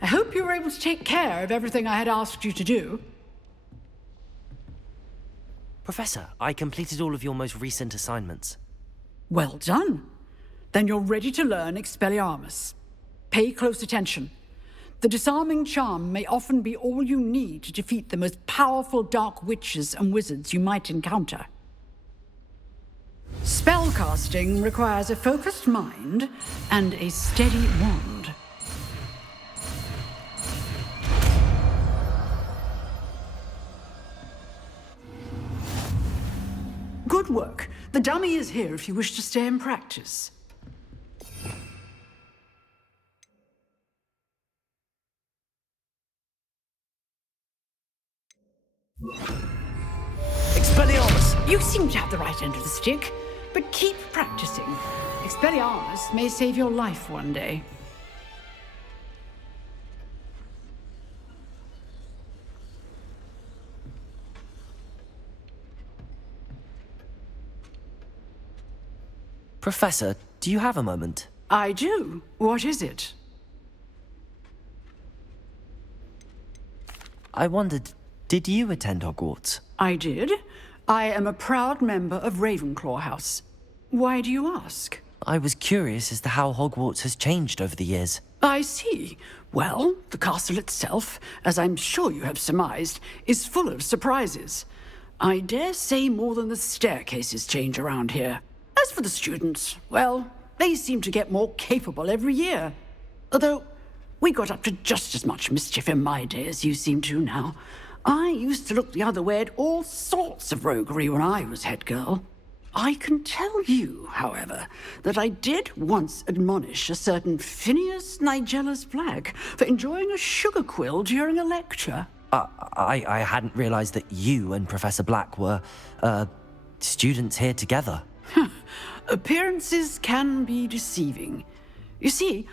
I hope you were able to take care of everything I had asked you to do. Professor, I completed all of your most recent assignments. Well done. Then you're ready to learn Expelliarmus. Pay close attention. The disarming charm may often be all you need to defeat the most powerful dark witches and wizards you might encounter. Spellcasting requires a focused mind and a steady wand. Good work. The dummy is here if you wish to stay and practice. Expelliarmus! You seem to have the right end of the stick, but keep practicing. Expelliarmus may save your life one day. Professor, do you have a moment? I do. What is it? I wondered, did you attend Hogwarts? I did. I am a proud member of Ravenclaw House. Why do you ask? I was curious as to how Hogwarts has changed over the years. I see. Well, the castle itself, as I'm sure you have surmised, is full of surprises. I dare say more than the staircases change around here. As for the students, well, they seem to get more capable every year. Although, we got up to just as much mischief in my day as you seem to now. I used to look the other way at all sorts of roguery when I was head girl. I can tell you, however, that I did once admonish a certain Phineas Nigellus Black for enjoying a sugar quill during a lecture. I hadn't realized that you and Professor Black were, students here together. Appearances can be deceiving. You see,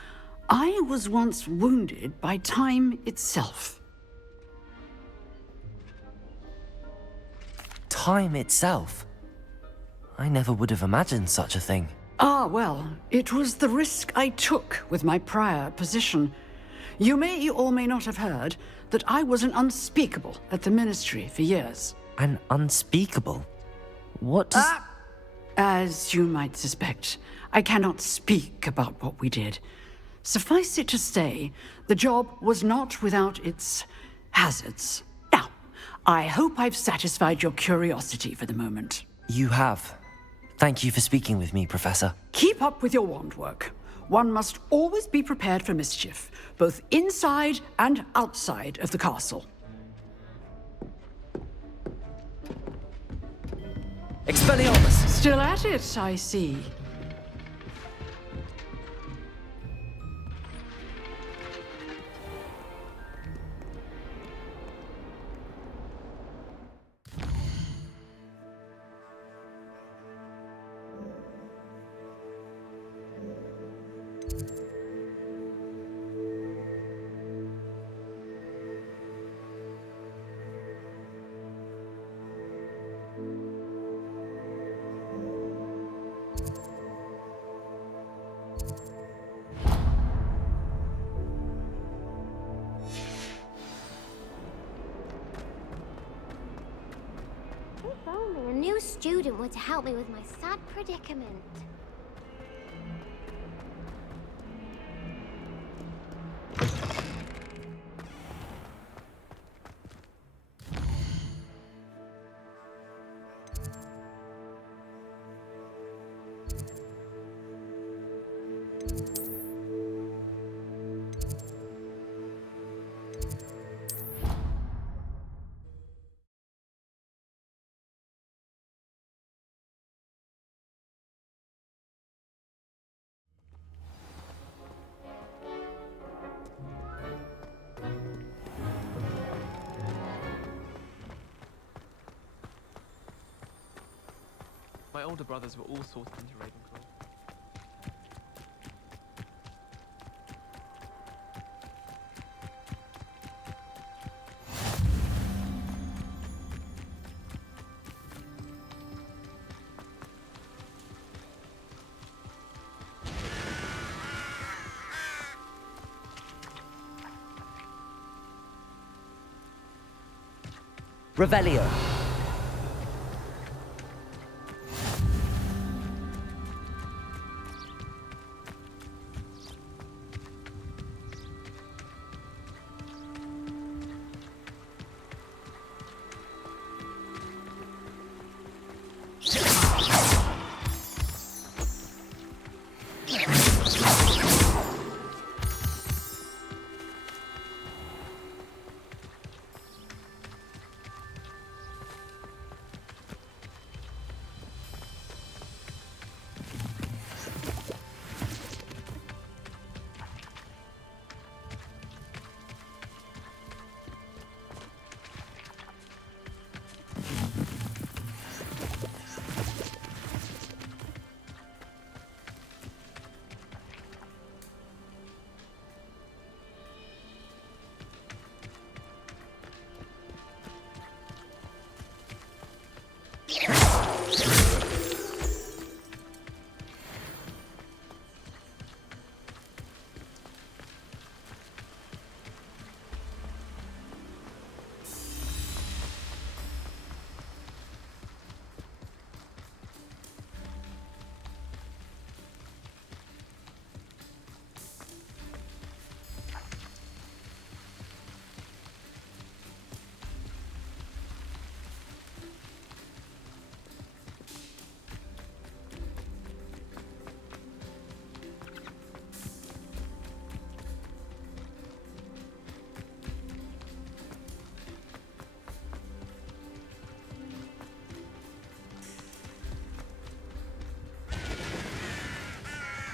I was once wounded by time itself. Time itself? I never would have imagined such a thing. Ah, well, it was the risk I took with my prior position. You may or may not have heard that I was an unspeakable at the Ministry for years. An unspeakable? What does... As you might suspect, I cannot speak about what we did. Suffice it to say, the job was not without its hazards. Now, I hope I've satisfied your curiosity for the moment. You have. Thank you for speaking with me, Professor. Keep up with your wand work. One must always be prepared for mischief, both inside and outside of the castle. Expelliarmus! Still at it, I see. student were to help me with my sad predicament. My older brothers were all sorted into Ravenclaw. Revelio.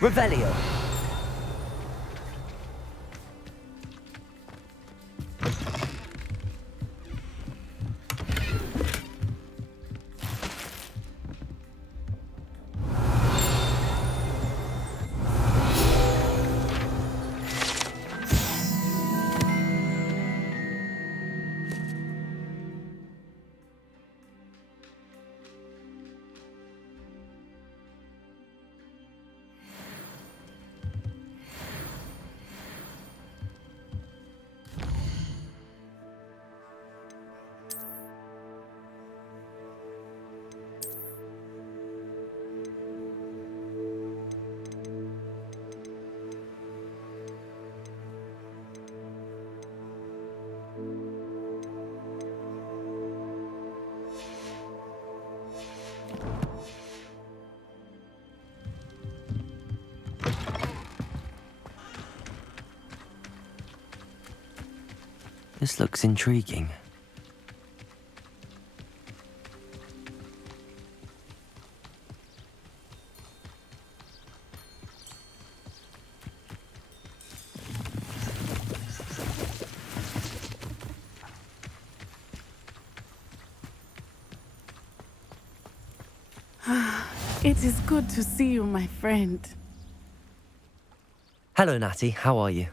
Revelio. This looks intriguing. It is good to see you, my friend. Hello, Natty. How are you?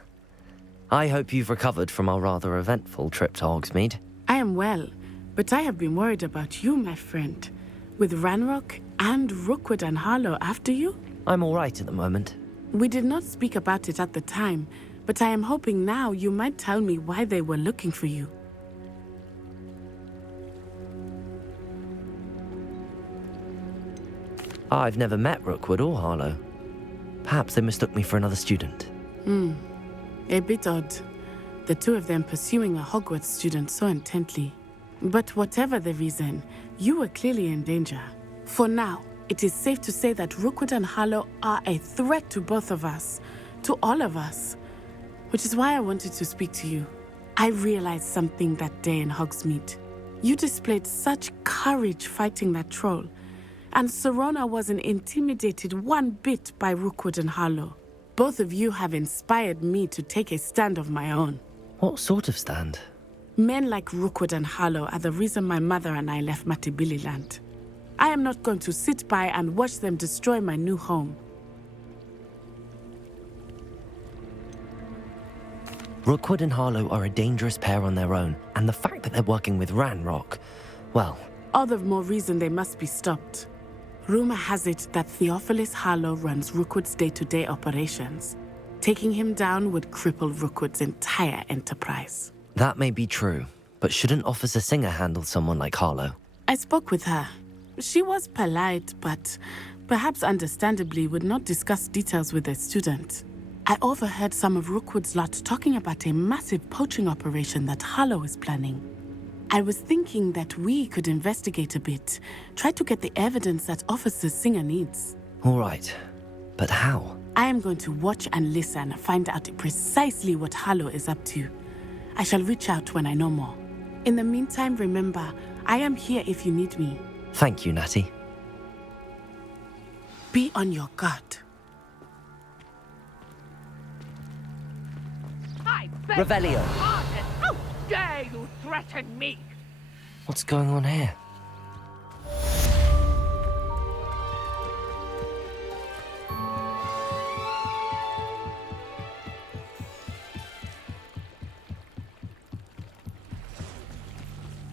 I hope you've recovered from our rather eventful trip to Hogsmeade. I am well, but I have been worried about you, my friend. With Ranrock and Rookwood and Harlow after you? I'm all right at the moment. We did not speak about it at the time, but I am hoping now you might tell me why they were looking for you. I've never met Rookwood or Harlow. Perhaps they mistook me for another student. A bit odd. The two of them pursuing a Hogwarts student so intently. But whatever the reason, you were clearly in danger. For now, it is safe to say that Rookwood and Harlow are a threat to both of us. To all of us. Which is why I wanted to speak to you. I realized something that day in Hogsmeade. You displayed such courage fighting that troll. And Serona wasn't intimidated one bit by Rookwood and Harlow. Both of you have inspired me to take a stand of my own. What sort of stand? Men like Rookwood and Harlow are the reason my mother and I left Matabeleland. I am not going to sit by and watch them destroy my new home. Rookwood and Harlow are a dangerous pair on their own, and the fact that they're working with Ranrock, well... All the more reason they must be stopped. Rumor has it that Theophilus Harlow runs Rookwood's day-to-day operations. Taking him down would cripple Rookwood's entire enterprise. That may be true, but shouldn't Officer Singer handle someone like Harlow? I spoke with her. She was polite, but perhaps understandably would not discuss details with a student. I overheard some of Rookwood's lot talking about a massive poaching operation that Harlow is planning. I was thinking that we could investigate a bit, try to get the evidence that Officer Singer needs. All right, but how? I am going to watch and listen, find out precisely what Harlow is up to. I shall reach out when I know more. In the meantime, remember, I am here if you need me. Thank you, Natty. Be on your guard. Revelio. How dare you threaten me? What's going on here?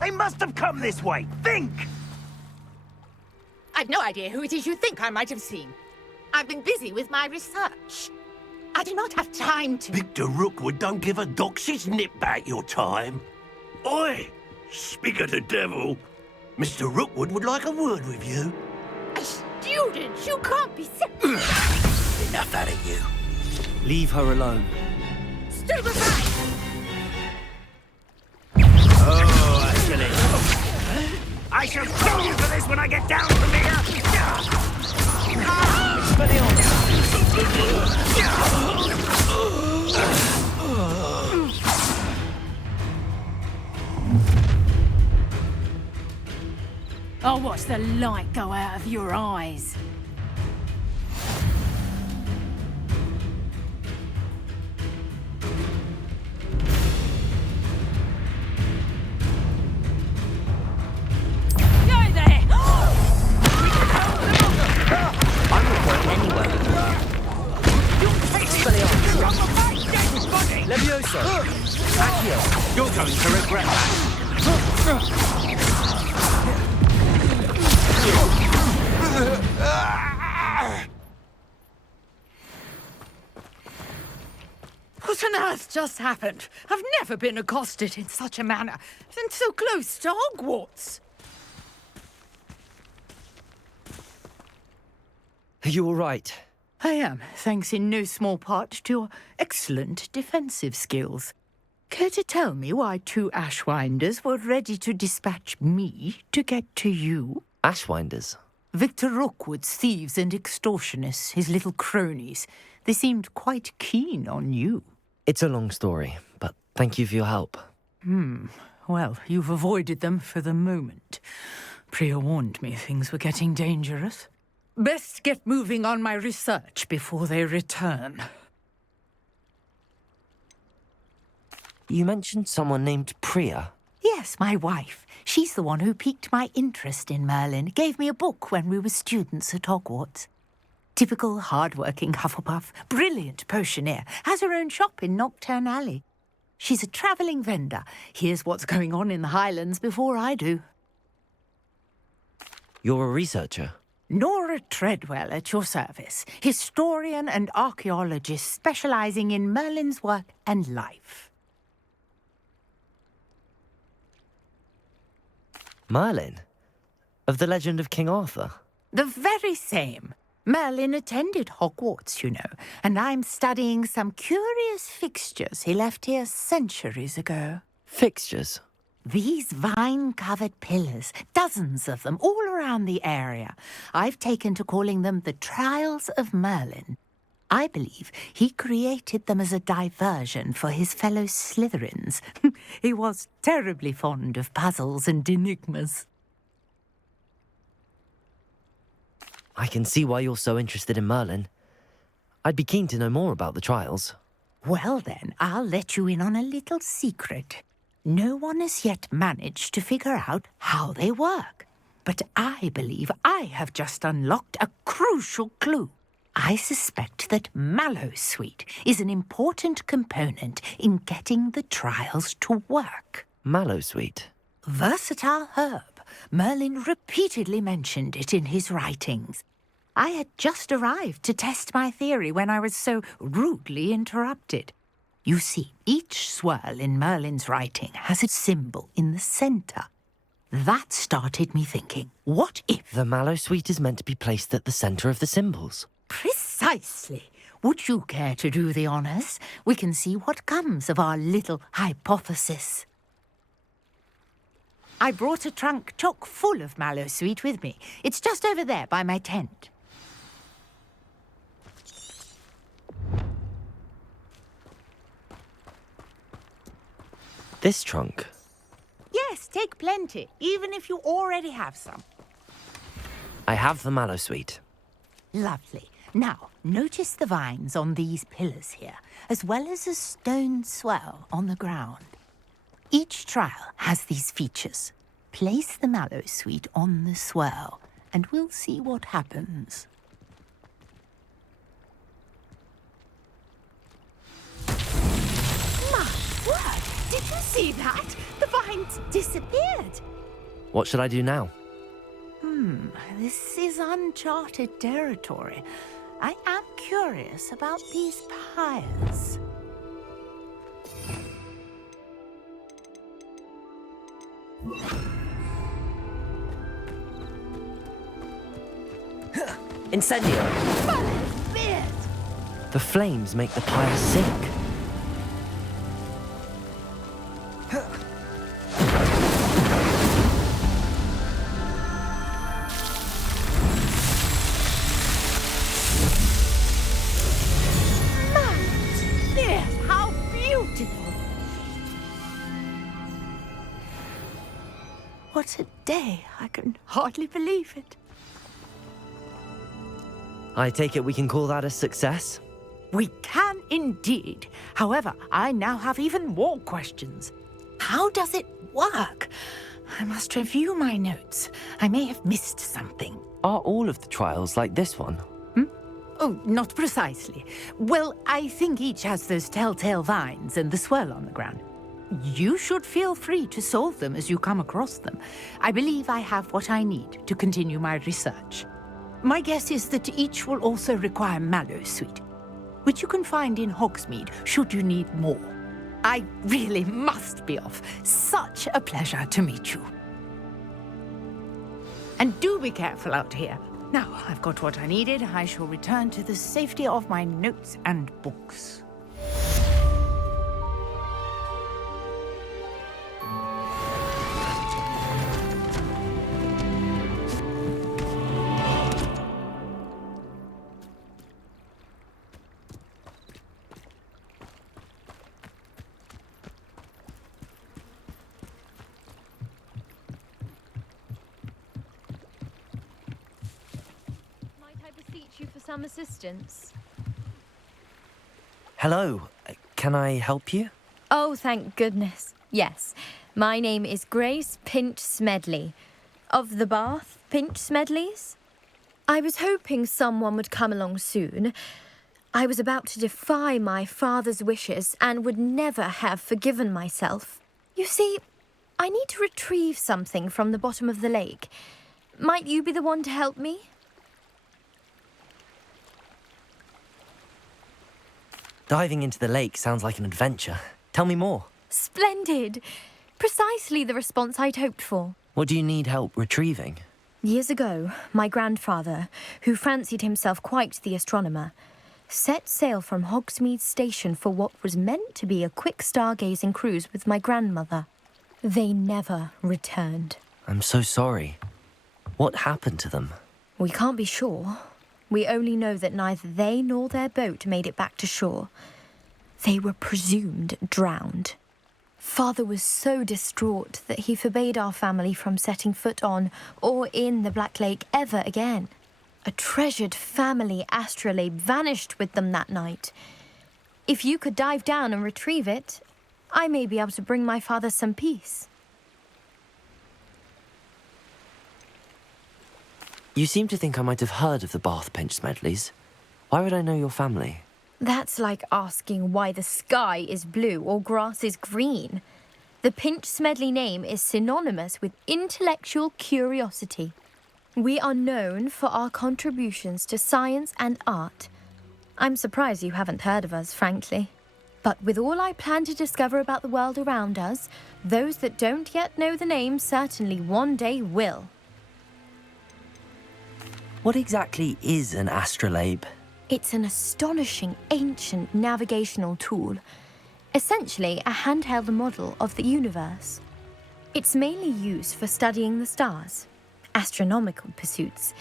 They must have come this way. Think! I've no idea who it is you think I might have seen. I've been busy with my research. I do not have time to... Victor Rookwood don't give a doxy's nip back your time. Oi! Speak of the devil. Mr. Rookwood would like a word with you. A student? You can't be Enough out of you. Leave her alone. Stay aside! Oh, actually. I shall kill you for this when I get down from here. I'll watch the light go out of your eyes. Levioso! Accio! You're going to regret that. What on earth just happened? I've never been accosted in such a manner, and so close to Hogwarts. Are you all right? I am, thanks in no small part to your excellent defensive skills. Care to tell me why two Ashwinders were ready to dispatch me to get to you? Ashwinders? Victor Rookwood's thieves and extortionists, his little cronies. They seemed quite keen on you. It's a long story, but thank you for your help. Well, you've avoided them for the moment. Priya warned me things were getting dangerous. Best get moving on my research before they return. You mentioned someone named Priya. Yes, my wife. She's the one who piqued my interest in Merlin. Gave me a book when we were students at Hogwarts. Typical hard-working Hufflepuff, brilliant potioneer, has her own shop in Knockturn Alley. She's a travelling vendor. Hears what's going on in the Highlands before I do. You're a researcher? Nora Treadwell at your service, historian and archaeologist specialising in Merlin's work and life. Merlin? Of the legend of King Arthur? The very same. Merlin attended Hogwarts, you know, and I'm studying some curious fixtures he left here centuries ago. Fixtures? These vine-covered pillars, dozens of them, all around the area. I've taken to calling them the Trials of Merlin. I believe he created them as a diversion for his fellow Slytherins. He was terribly fond of puzzles and enigmas. I can see why you're so interested in Merlin. I'd be keen to know more about the trials. Well then, I'll let you in on a little secret. No one has yet managed to figure out how they work. But I believe I have just unlocked a crucial clue. I suspect that Mallowsweet is an important component in getting the trials to work. Mallowsweet? Versatile herb. Merlin repeatedly mentioned it in his writings. I had just arrived to test my theory when I was so rudely interrupted. You see, each swirl in Merlin's writing has a symbol in the centre. That started me thinking, what if... The Mallowsweet is meant to be placed at the centre of the symbols. Precisely. Would you care to do the honours? We can see what comes of our little hypothesis. I brought a trunk chock full of Mallowsweet with me. It's just over there by my tent. This trunk? Yes, take plenty, even if you already have some. I have the Mallowsweet. Lovely. Now, notice the vines on these pillars here, as well as a stone swell on the ground. Each trial has these features. Place the Mallowsweet on the swell, and we'll see what happens. My word! Did you see that? The vines disappeared. What should I do now? This is uncharted territory. I am curious about these pyres. Incendio! The flames make the pyre sink. How beautiful! What a day! I can hardly believe it. I take it we can call that a success? We can indeed. However, I now have even more questions. How does it work? I must review my notes. I may have missed something. Are all of the trials like this one? Oh, not precisely. Well, I think each has those telltale vines and the swirl on the ground. You should feel free to solve them as you come across them. I believe I have what I need to continue my research. My guess is that each will also require Mallowsweet, which you can find in Hogsmeade should you need more. I really must be off. Such a pleasure to meet you. And do be careful out here. Now I've got what I needed, I shall return to the safety of my notes and books. You for some assistance. Hello, can I help you? Oh, thank goodness. Yes, my name is Grace Pinch Smedley, of the Bath Pinch Smedleys. I was hoping someone would come along soon. I was about to defy my father's wishes and would never have forgiven myself. You see, I need to retrieve something from the bottom of the lake. Might you be the one to help me? Diving into the lake sounds like an adventure. Tell me more. Splendid! Precisely the response I'd hoped for. What do you need help retrieving? Years ago, my grandfather, who fancied himself quite the astronomer, set sail from Hogsmeade Station for what was meant to be a quick stargazing cruise with my grandmother. They never returned. I'm so sorry. What happened to them? We can't be sure. We only know that neither they nor their boat made it back to shore. They were presumed drowned. Father was so distraught that he forbade our family from setting foot on or in the Black Lake ever again. A treasured family astrolabe vanished with them that night. If you could dive down and retrieve it, I may be able to bring my father some peace. You seem to think I might have heard of the Bath Pinch Smedleys. Why would I know your family? That's like asking why the sky is blue or grass is green. The Pinch Smedley name is synonymous with intellectual curiosity. We are known for our contributions to science and art. I'm surprised you haven't heard of us, frankly. But with all I plan to discover about the world around us, those that don't yet know the name certainly one day will. What exactly is an astrolabe? It's an astonishing ancient navigational tool, essentially a handheld model of the universe. It's mainly used for studying the stars, astronomical pursuits,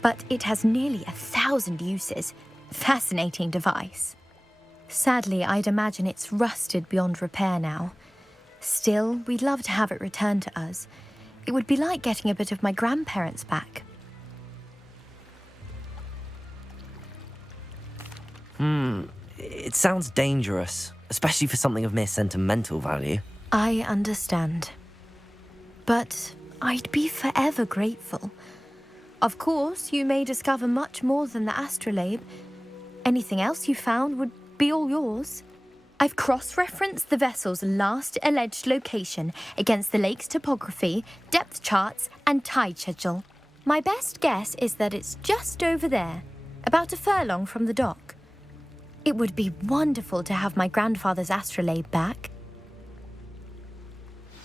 but it has nearly 1,000 uses. Fascinating device. Sadly, I'd imagine it's rusted beyond repair now. Still, we'd love to have it returned to us. It would be like getting a bit of my grandparents back. It sounds dangerous, especially for something of mere sentimental value. I understand. But I'd be forever grateful. Of course, you may discover much more than the astrolabe. Anything else you found would be all yours. I've cross-referenced the vessel's last alleged location against the lake's topography, depth charts, and tide schedule. My best guess is that it's just over there, about a furlong from the dock. It would be wonderful to have my grandfather's astrolabe back.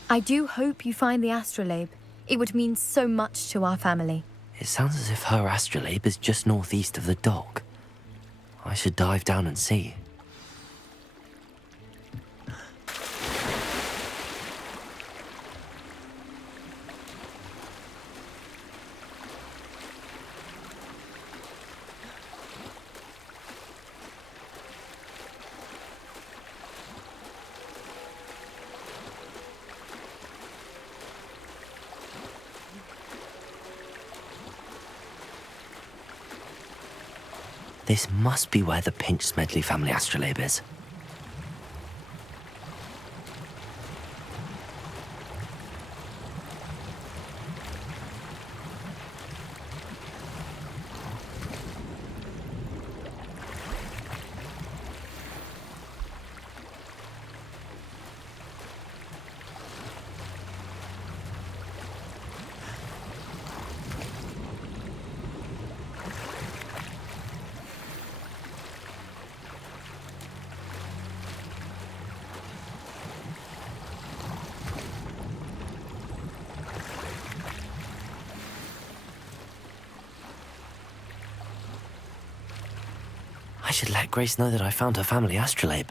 I do hope you find the astrolabe. It would mean so much to our family. It sounds as if her astrolabe is just northeast of the dock. I should dive down and see. This must be where the Pinch Smedley family astrolabe is. I should let Grace know that I found her family astrolabe.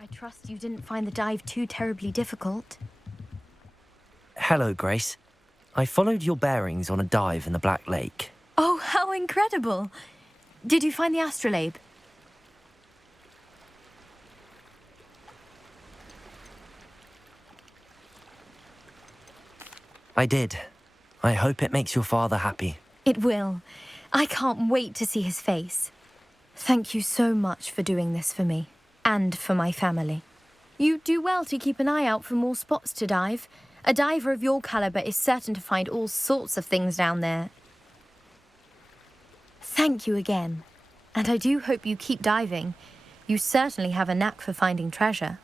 I trust you didn't find the dive too terribly difficult. Hello, Grace. I followed your bearings on a dive in the Black Lake. Oh, how incredible! Did you find the astrolabe? I did. I hope it makes your father happy. It will. I can't wait to see his face. Thank you so much for doing this for me, and for my family. You do well to keep an eye out for more spots to dive. A diver of your caliber is certain to find all sorts of things down there. Thank you again, and I do hope you keep diving. You certainly have a knack for finding treasure.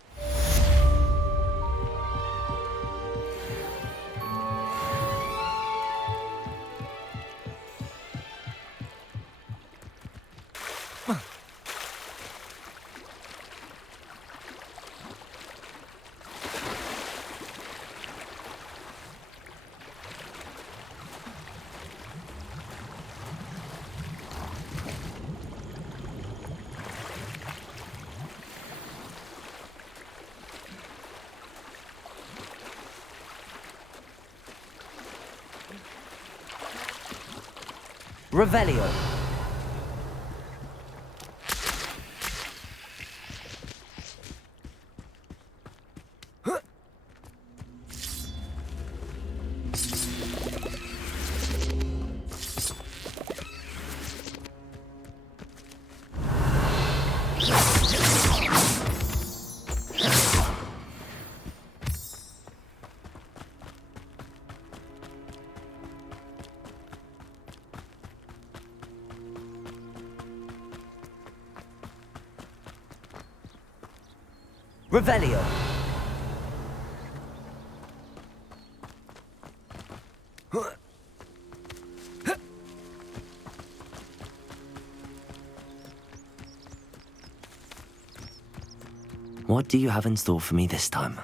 Revelio. Revelio. What do you have in store for me this time?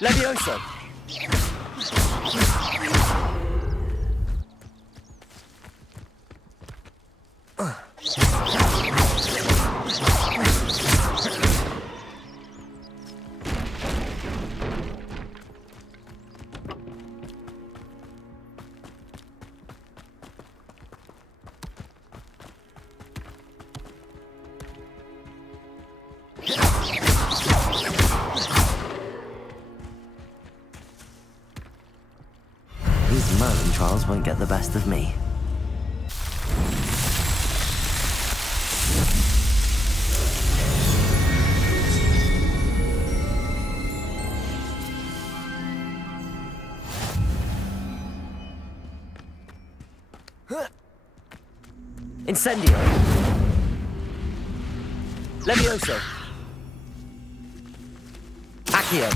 Levioso! These Merlin trials won't get the best of me. Incendio. Levioso. Accio.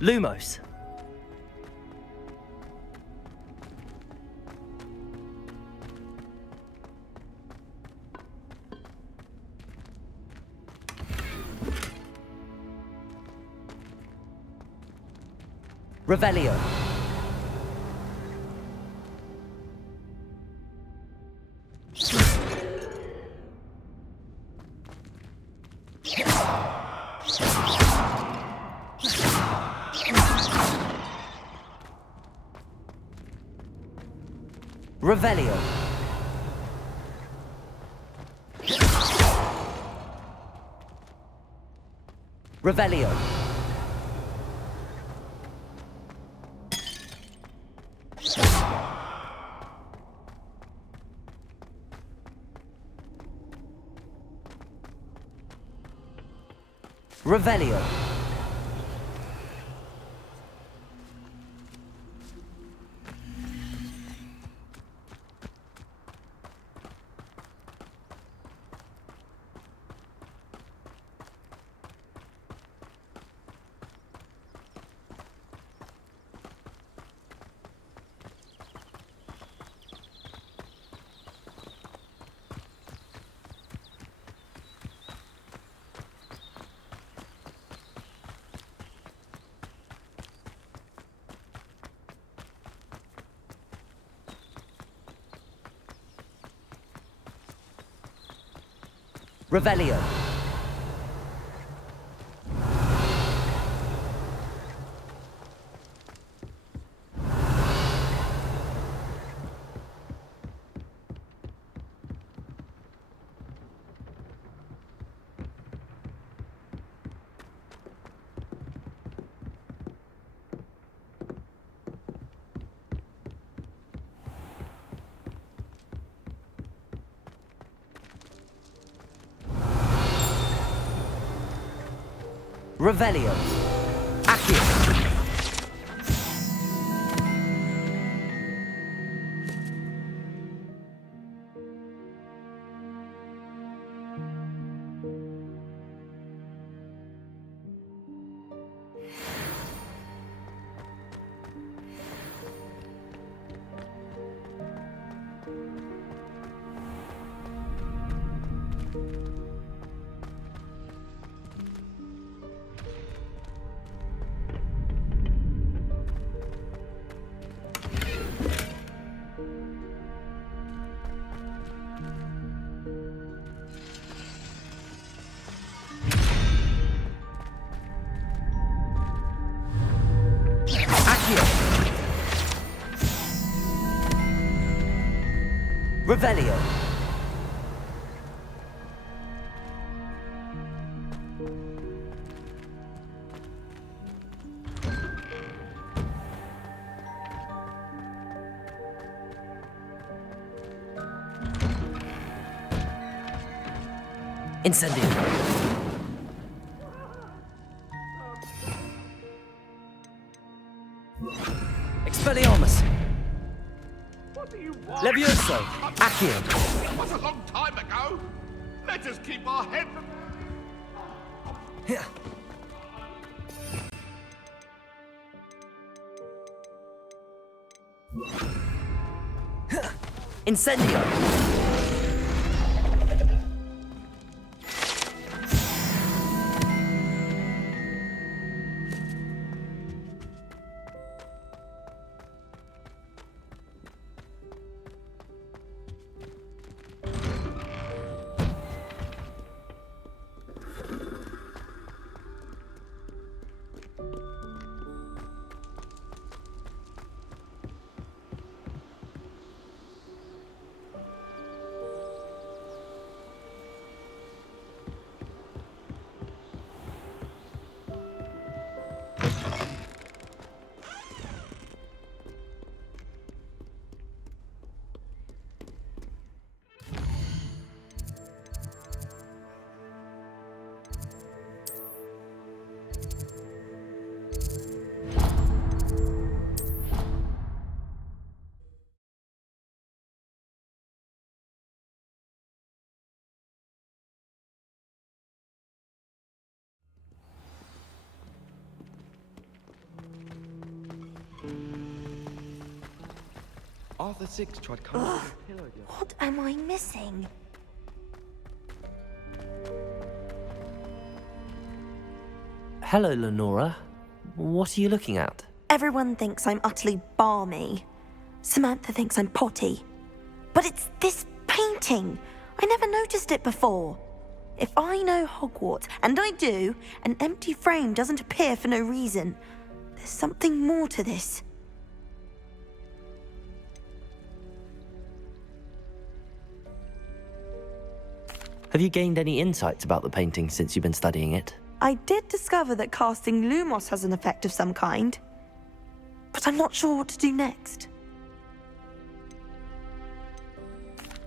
Lumos. Revelio. Revelio. Revelio. Revelio. Revelio. Revelio. Accio. Revelio. Incendio. Expelliarmus. What do you want? Levioso. Accio. That was a long time ago. Let us keep our heads. Here. Incendio. Arthur VI tried coming up with a pillow the other What am I missing? Hello, Lenora. What are you looking at? Everyone thinks I'm utterly balmy. Samantha thinks I'm potty. But it's this painting. I never noticed it before. If I know Hogwarts, and I do, an empty frame doesn't appear for no reason. There's something more to this. Have you gained any insights about the painting since you've been studying it? I did discover that casting Lumos has an effect of some kind. But I'm not sure what to do next.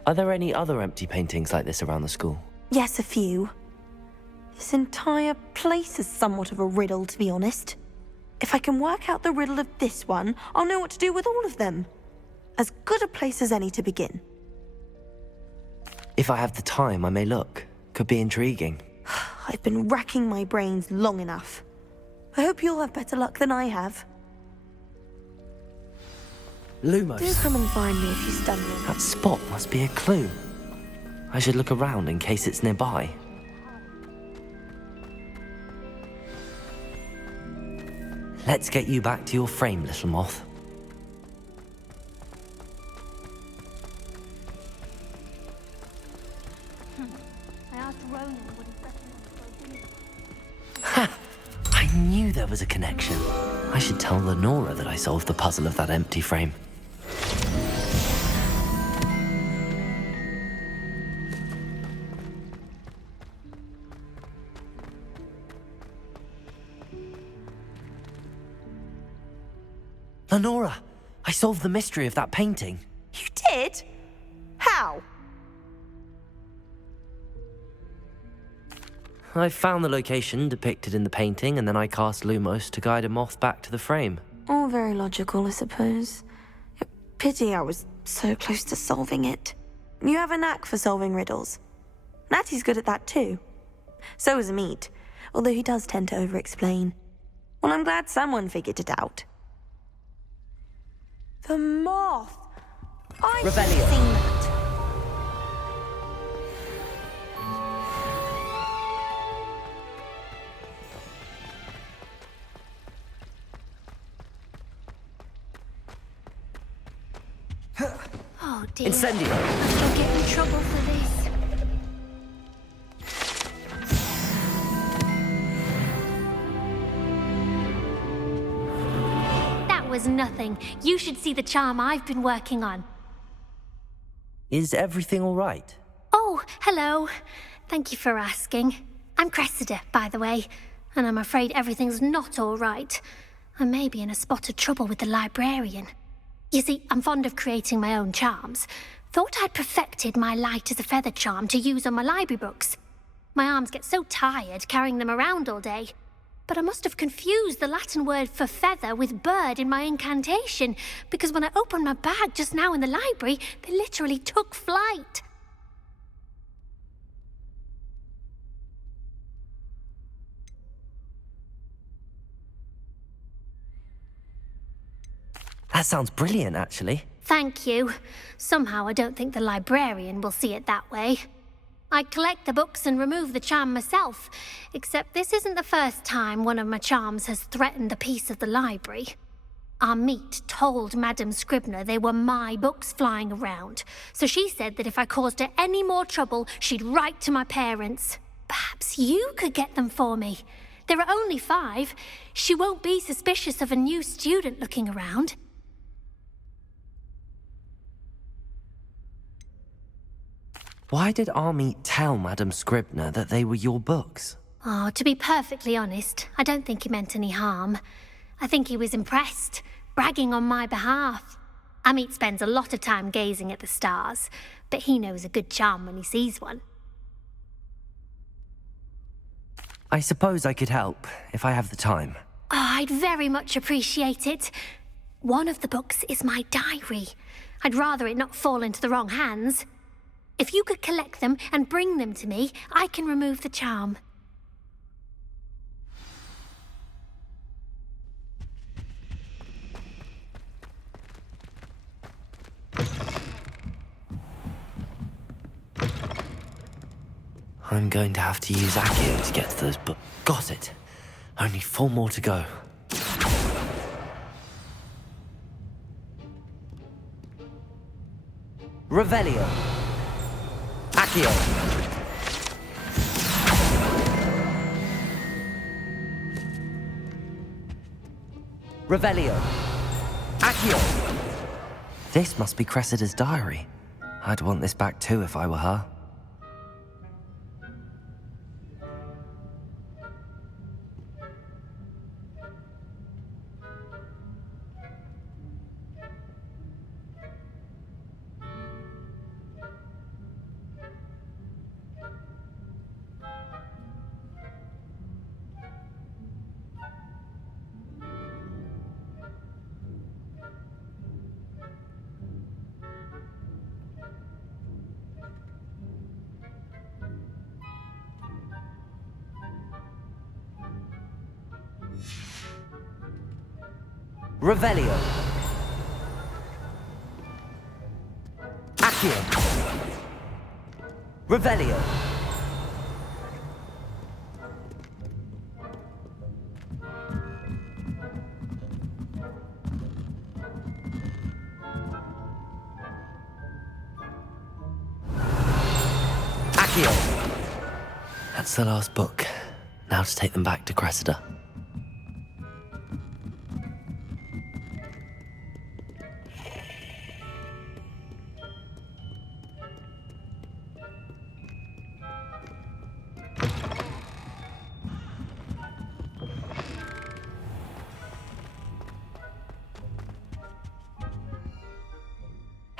Are there any other empty paintings like this around the school? Yes, a few. This entire place is somewhat of a riddle, to be honest. If I can work out the riddle of this one, I'll know what to do with all of them. As good a place as any to begin. If I have the time, I may look. Could be intriguing. I've been racking my brains long enough. I hope you'll have better luck than I have. Lumos. Do come and find me if you stumble. That spot must be a clue. I should look around in case it's nearby. Let's get you back to your frame, little moth. I asked love is a connection. I should tell Lenora that I solved the puzzle of that empty frame. Lenora, I solved the mystery of that painting. You did? How? I found the location depicted in the painting, and then I cast Lumos to guide a moth back to the frame. All very logical, I suppose. Pity I was so close to solving it. You have a knack for solving riddles. Natty's good at that too. So is Amit, although he does tend to over-explain. Well, I'm glad someone figured it out. The moth! I've Revelio. seen that. Oh dear. Incendio. I'll get in trouble for this. That was nothing. You should see the charm I've been working on. Is everything all right? Oh, hello. Thank you for asking. I'm Cressida, by the way, and I'm afraid everything's not all right. I may be in a spot of trouble with the librarian. You see, I'm fond of creating my own charms. Thought I'd perfected my light as a feather charm to use on my library books. My arms get so tired carrying them around all day. But I must have confused the Latin word for feather with bird in my incantation, because when I opened my bag just now in the library, they literally took flight. That sounds brilliant, actually. Thank you. Somehow I don't think the librarian will see it that way. I collect the books and remove the charm myself, except this isn't the first time one of my charms has threatened the peace of the library. Amit told Madame Scribner they were my books flying around, so she said that if I caused her any more trouble, she'd write to my parents. Perhaps you could get them for me. There are only 5. She won't be suspicious of a new student looking around. Why did Army tell Madame Scribner that they were your books? Oh, to be perfectly honest, I don't think he meant any harm. I think he was impressed, bragging on my behalf. Amit spends a lot of time gazing at the stars, but he knows a good charm when he sees one. I suppose I could help, if I have the time. Oh, I'd very much appreciate it. One of the books is my diary. I'd rather it not fall into the wrong hands. If you could collect them and bring them to me, I can remove the charm. I'm going to have to use Accio to get to those books. Got it. Only 4 more to go. Revelio. Accio. Revelio. Accio. This must be Cressida's diary. I'd want this back too if I were her. Revelio. Accio. Revelio. Accio. That's the last book. Now to take them back to Cressida.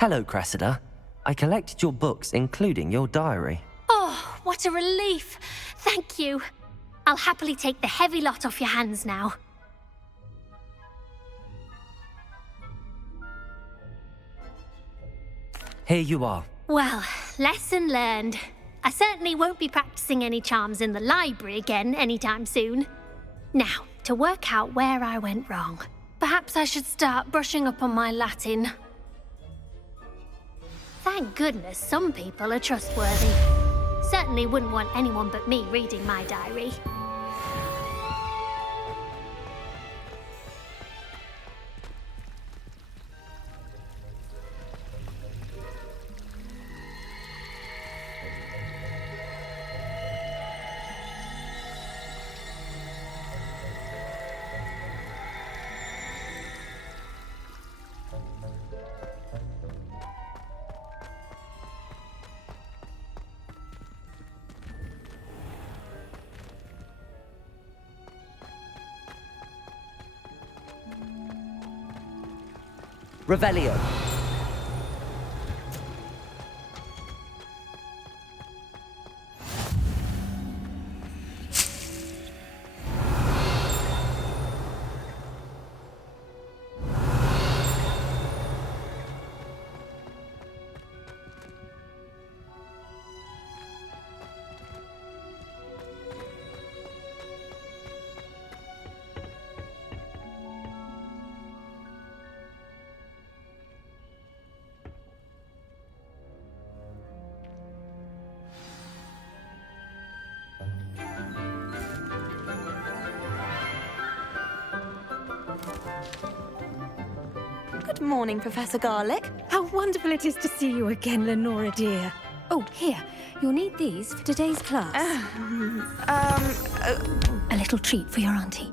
Hello, Cressida. I collected your books, including your diary. Oh, what a relief. Thank you. I'll happily take the heavy lot off your hands now. Here you are. Well, lesson learned. I certainly won't be practicing any charms in the library again anytime soon. Now, to work out where I went wrong. Perhaps I should start brushing up on my Latin. Thank goodness some people are trustworthy. Certainly wouldn't want anyone but me reading my diary. Revelio. Good morning, Professor Garlick. How wonderful it is to see you again, Lenora dear. Oh, here. You'll need these for today's class. A little treat for your auntie.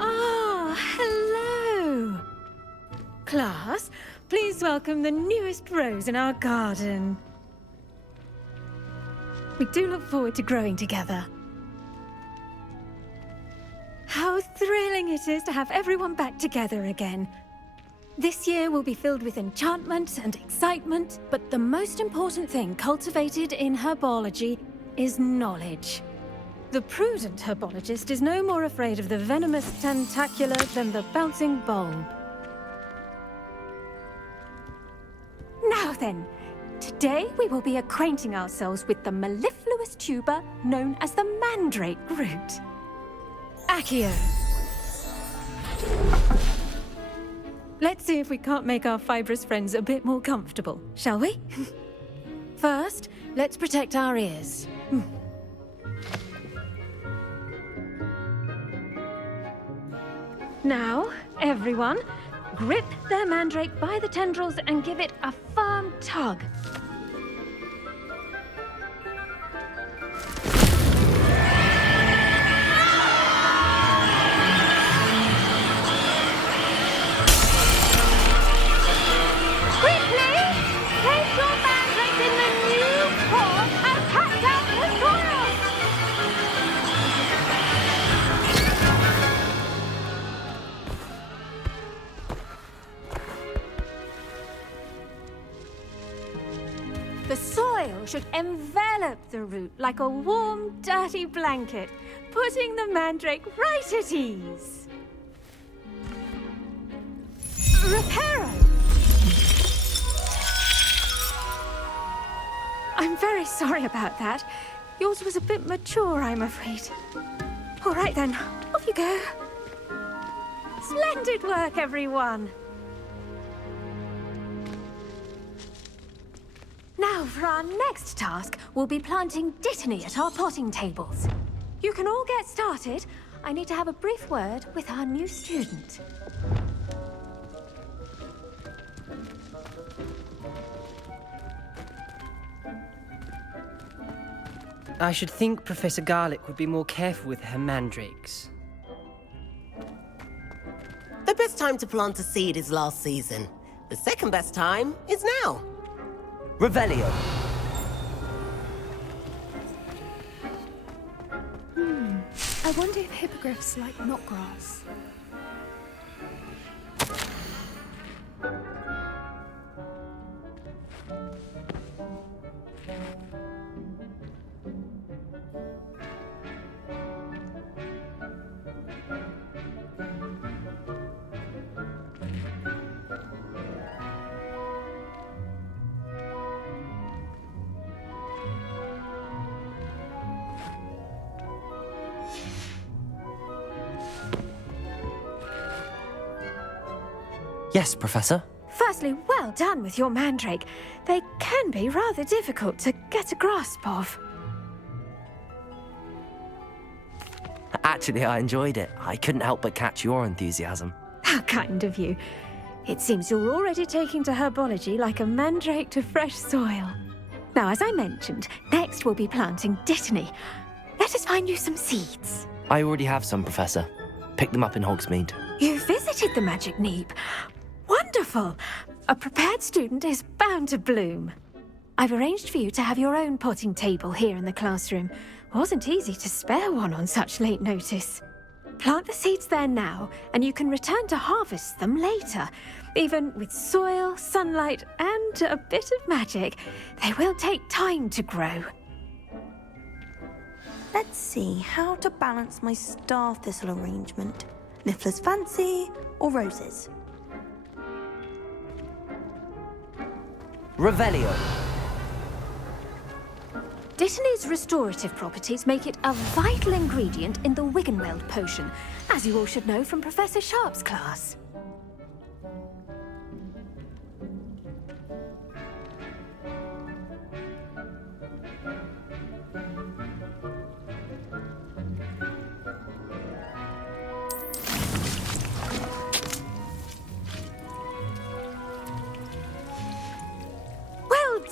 Ah, hello. Class, please welcome the newest rose in our garden. We do look forward to growing together. How thrilling it is to have everyone back together again. This year will be filled with enchantment and excitement, but the most important thing cultivated in herbology is knowledge. The prudent herbologist is no more afraid of the venomous tentacula than the bouncing bulb. Now then, today we will be acquainting ourselves with the mellifluous tuber known as the mandrake root. Accio. Let's see if we can't make our fibrous friends a bit more comfortable, shall we? First, let's protect our ears. Now, everyone, grip their mandrake by the tendrils and give it a firm tug. The soil should envelop the root like a warm, dirty blanket, putting the mandrake right at ease. Reparo! I'm very sorry about that. Yours was a bit mature, I'm afraid. All right then, off you go. Splendid work, everyone. Now, for our next task, we'll be planting Dittany at our potting tables. You can all get started. I need to have a brief word with our new student. I should think Professor Garlick would be more careful with her mandrakes. The best time to plant a seed is last season. The second best time is now. Revelio. I wonder if hippogriffs like knotgrass. Yes, Professor. Firstly, well done with your mandrake. They can be rather difficult to get a grasp of. Actually, I enjoyed it. I couldn't help but catch your enthusiasm. How kind of you. It seems you're already taking to herbology like a mandrake to fresh soil. Now, as I mentioned, next we'll be planting dittany. Let us find you some seeds. I already have some, Professor. Picked them up in Hogsmeade. You visited the Magic Neep. Wonderful! A prepared student is bound to bloom. I've arranged for you to have your own potting table here in the classroom. Wasn't easy to spare one on such late notice. Plant the seeds there now, and you can return to harvest them later. Even with soil, sunlight, and a bit of magic, they will take time to grow. Let's see how to balance my star thistle arrangement. Niffler's fancy or roses? Revelio. Dittany's restorative properties make it a vital ingredient in the Wiggenweld potion, as you all should know from Professor Sharp's class.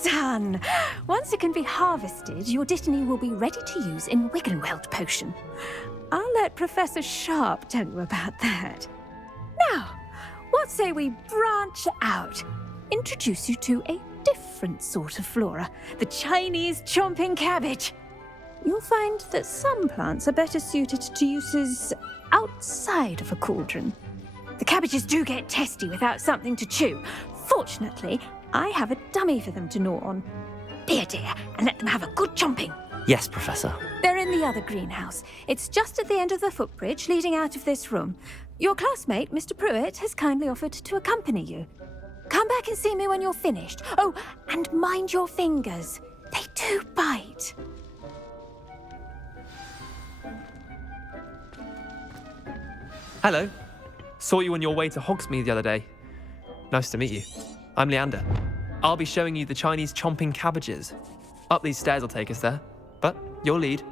Done! Once it can be harvested, your dittany will be ready to use in Wiggenweld potion. I'll let Professor Sharp tell you about that. Now, what say we branch out? Introduce you to a different sort of flora, the Chinese chomping cabbage. You'll find that some plants are better suited to uses outside of a cauldron. The cabbages do get testy without something to chew. Fortunately, I have a dummy for them to gnaw on. Be a dear and let them have a good chomping. Yes, Professor. They're in the other greenhouse. It's just at the end of the footbridge leading out of this room. Your classmate, Mr. Pruitt, has kindly offered to accompany you. Come back and see me when you're finished. Oh, and mind your fingers. They do bite. Hello. Saw you on your way to Hogsmeade the other day. Nice to meet you. I'm Leander. I'll be showing you the Chinese chomping cabbages. Up these stairs will take us there, but you'll lead.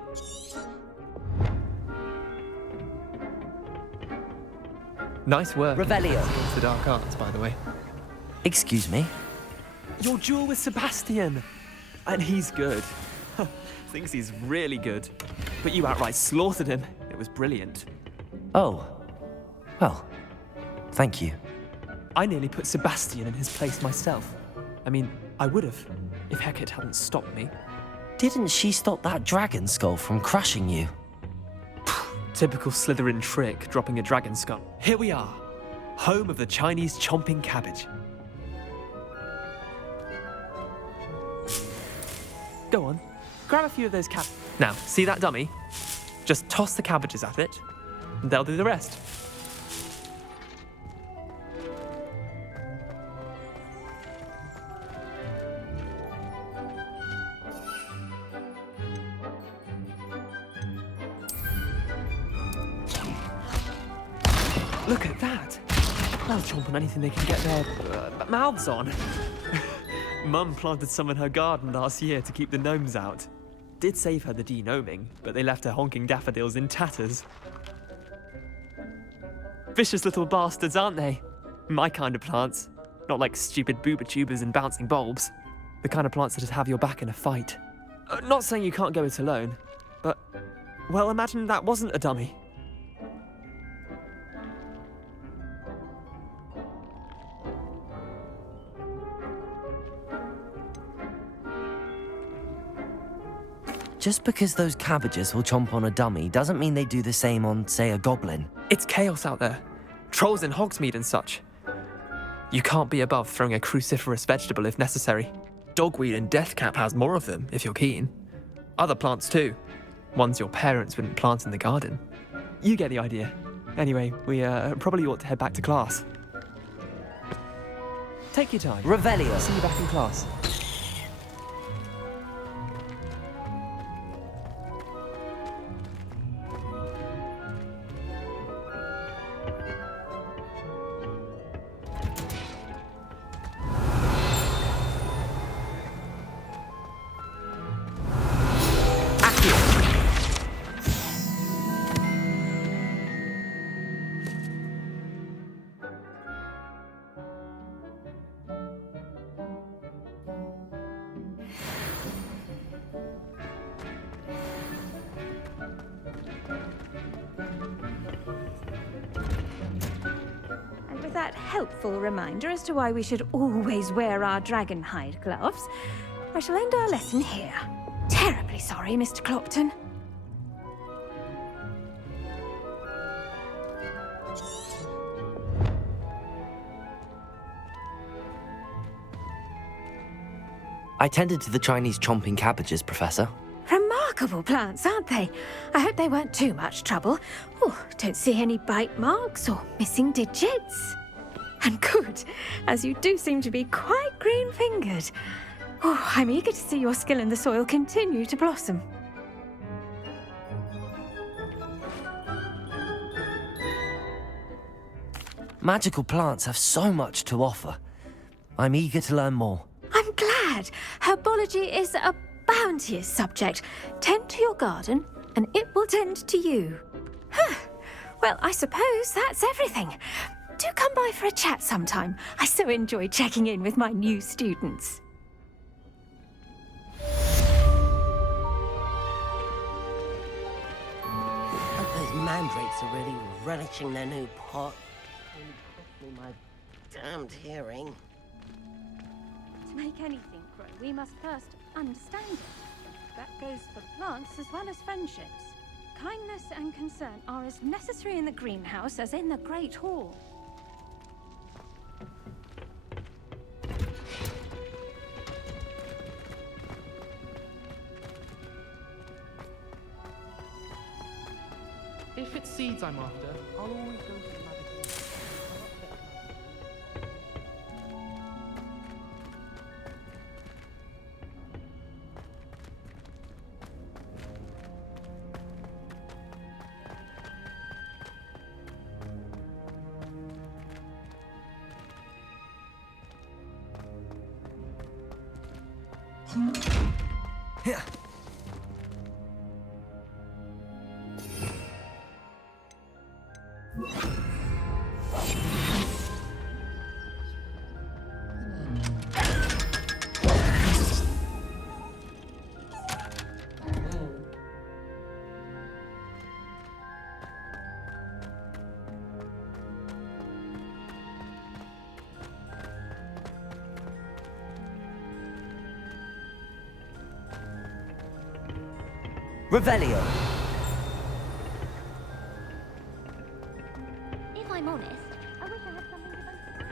Nice work. Revelio. Against the dark arts, by the way. Excuse me? Your duel with Sebastian. And he's good. Thinks he's really good. But you outright slaughtered him. It was brilliant. Oh. Well, thank you. I nearly put Sebastian in his place myself. I mean, I would have, if Hecat hadn't stopped me. Didn't she stop that dragon skull from crushing you? Typical Slytherin trick, dropping a dragon skull. Here we are, home of the Chinese chomping cabbage. Go on, grab a few of those cabbages. Now, see that dummy? Just toss the cabbages at it, and they'll do the rest. Look at that! They'll chomp on anything they can get their mouths on. Mum planted some in her garden last year to keep the gnomes out. Did save her the de-gnoming, but they left her honking daffodils in tatters. Vicious little bastards, aren't they? My kind of plants. Not like stupid booba tubers and bouncing bulbs. The kind of plants that'd have your back in a fight. Not saying you can't go it alone, but, well, imagine that wasn't a dummy. Just because those cabbages will chomp on a dummy doesn't mean they do the same on, say, a goblin. It's chaos out there. Trolls in Hogsmeade and such. You can't be above throwing a cruciferous vegetable if necessary. Dogweed and deathcap has more of them, if you're keen. Other plants too. Ones your parents wouldn't plant in the garden. You get the idea. Anyway, we probably ought to head back to class. Take your time. Revelio. See you back in class. with that helpful reminder as to why we should always wear our dragonhide gloves, I shall end our lesson here. Terribly sorry, Mr. Clopton. I tended to the Chinese chomping cabbages, Professor. Remarkable plants, aren't they? I hope they weren't too much trouble. Oh, don't see any bite marks or missing digits. And good, as you do seem to be quite green-fingered. Oh, I'm eager to see your skill in the soil continue to blossom. Magical plants have so much to offer. I'm eager to learn more. I'm glad. Herbology is a bounteous subject. Tend to your garden, and it will tend to you. Huh. Well, I suppose that's everything. Do come by for a chat sometime. I so enjoy checking in with my new students. Hope those mandrakes are really relishing their new pot. Only cost me my damned hearing. To make anything grow, we must first understand it. That goes for plants as well as friendships. Kindness and concern are as necessary in the greenhouse as in the Great Hall. If it's seeds I'm after, I'll always go to the magic. Yeah. Revelio. If I'm honest, I wish I had something to boast about.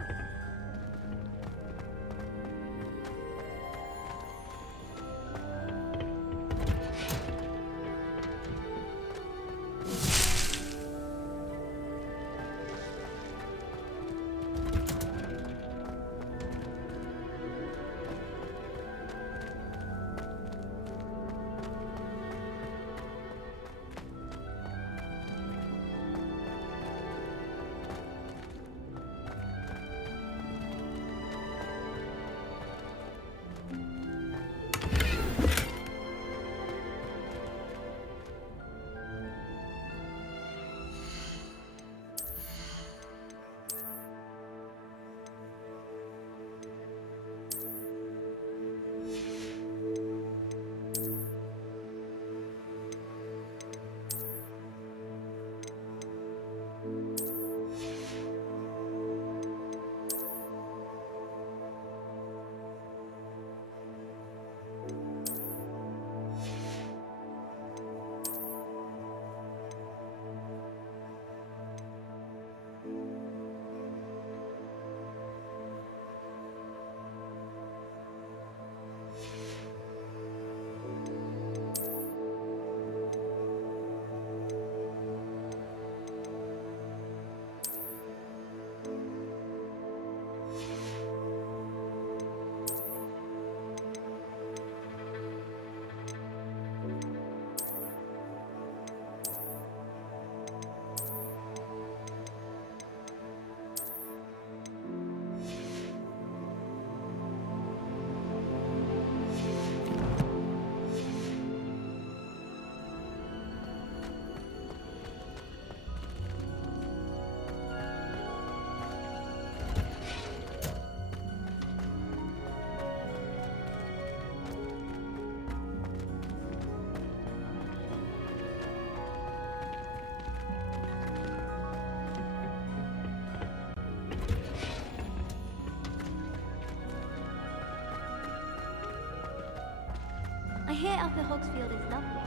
hear Upper Hogsfield is lovely.